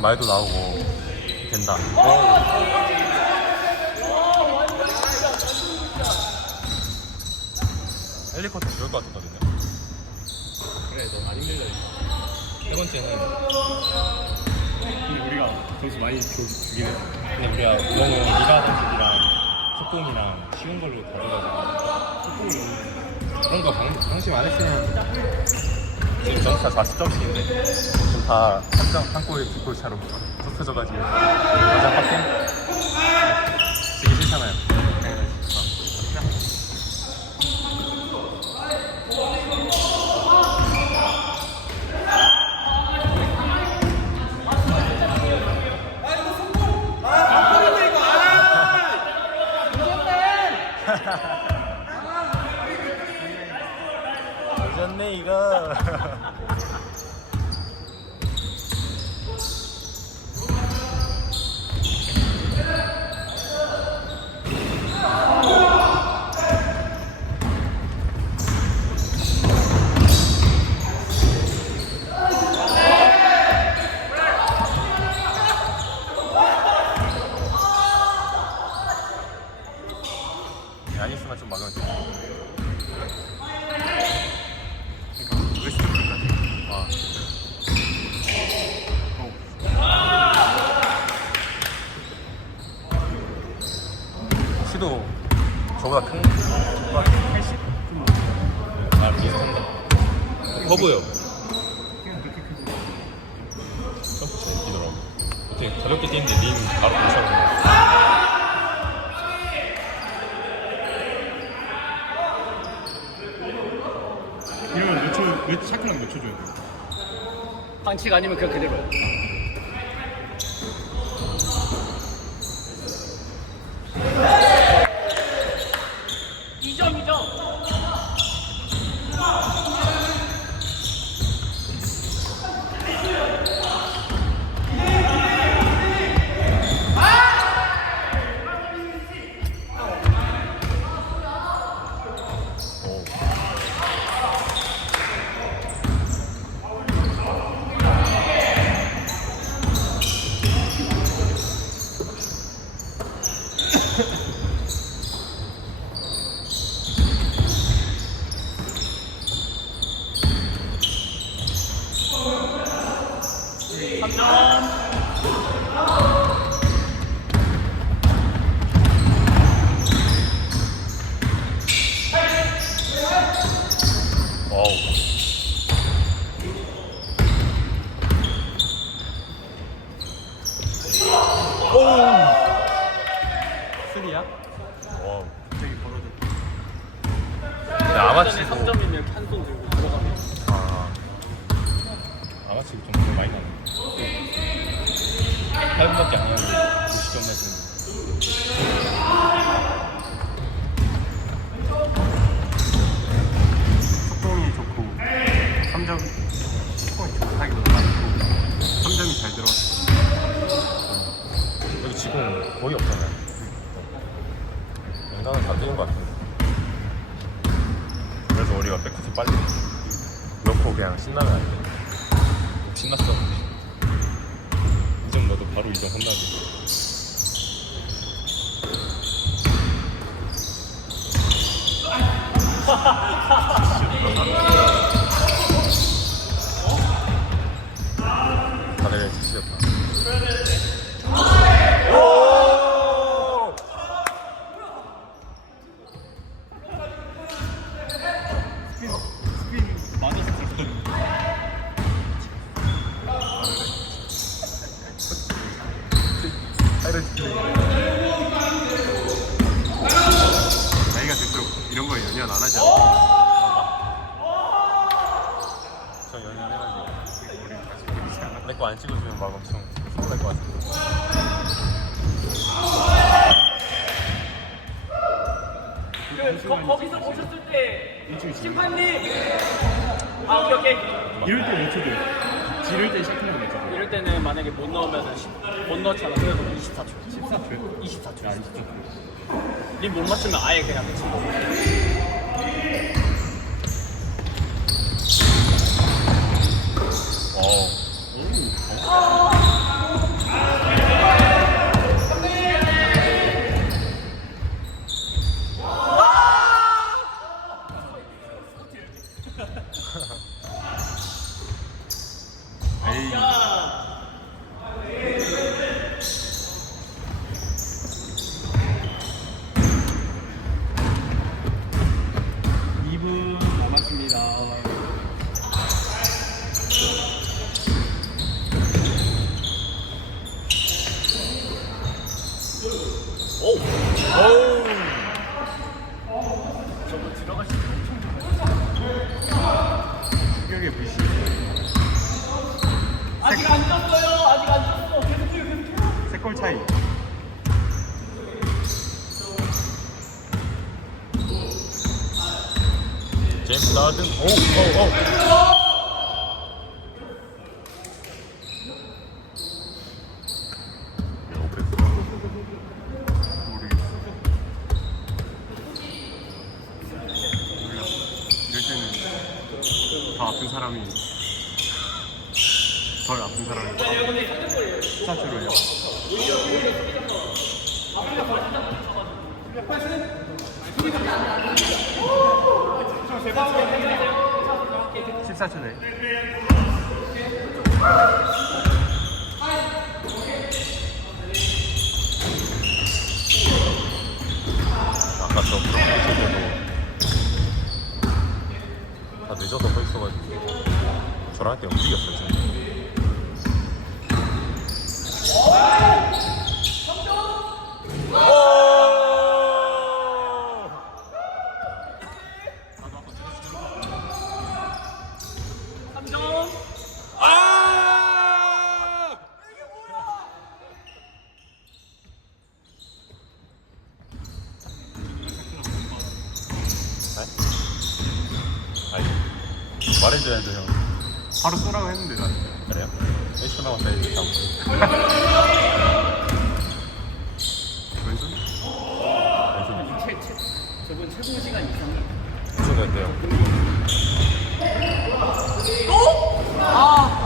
말도 나오고 된다. 헬리콥터 좋을 것 같았거든요. 그래 너안 힘들다 세 번째는 근데 우리가 점수 많이 주- 주긴 해 근데 우리가 너무 리가 선수들이랑 속공이랑 쉬운 걸로 가져가지고 그런 거 방, 방심 안 했으면 지금 점수가 40점씩인데 지금 다 3점, 3골, 2골 차로 좁혀져가지고 가장 빡센 지기 싫잖아요. 늦었네 이거 야니스만 좀 막으면 좋겠다 웨스트브룩까지 와 키도 저보다 큰 저보다 80? 아 비슷한데 커 보여 점프 잘 뛰더라고 어떻게 가볍게 뛰는데 닌 바로 도착을 이러면 몇 초, 몇 몇초 줘야 돼? 방칙 아니면 그냥 그대로야. Yeah. 아마치 3점인데 이렇게 한손 들고 들어가면 아. 아마치 좀 많이 나네. 8분밖에 안 하는데 90점 맞은. 속공이 좋고 3점 속공이 좋다기도 많고 3점이 잘 들어갔어 여기 지금 거의 없잖아요. 영상은 다 뜨는 것 같은데. 그래서 우리가 백코트 빨리 넣고 그냥 신나면 안 돼. 신났어. 2점 넣어도 바로 2점 혼나고. 다들 지치셨다. 스피드 많이 있었어 나이가 들수록 이런 거 연연 안 하지 않아? 저 연연해가지고 내 거 안 찍어주면 막 엄청 서운할 것 같은데. 그 거, 거기서 보셨을 때 심판님? 아 오케이 오케이. 이럴 때몇초 돼? 지를 때? 돼? 이럴 때는 만약에 못 넣으면 못 넣잖아. 그래도 24초. 14초? 24초. 아 24초. 님못 맞추면 아예 그냥 미친 거 어. 오! 오! 저거 들어갈 수 있는 충격의 불씨. 아직 안 졌어요. 아직 안 졌어. 계속 뛰어, 계속 뛰어. 세골 차이. 제임스 나든 오! 오! 오! 모르겠어. 몰라. 이럴 때는 더 아픈 사람이 덜 아픈 사람이 스타트로 해요. (14초네) 아까 저 프로필 때도 다 늦어서 서 있어가지고 저랑 할때 움직였어요 저는 바로 쏘라고 했는데 난 그래요? 1초 남았다 이제 왼손? 왼손 저번 최고 시간 이상이 왼손이었대요 오! 어? 아!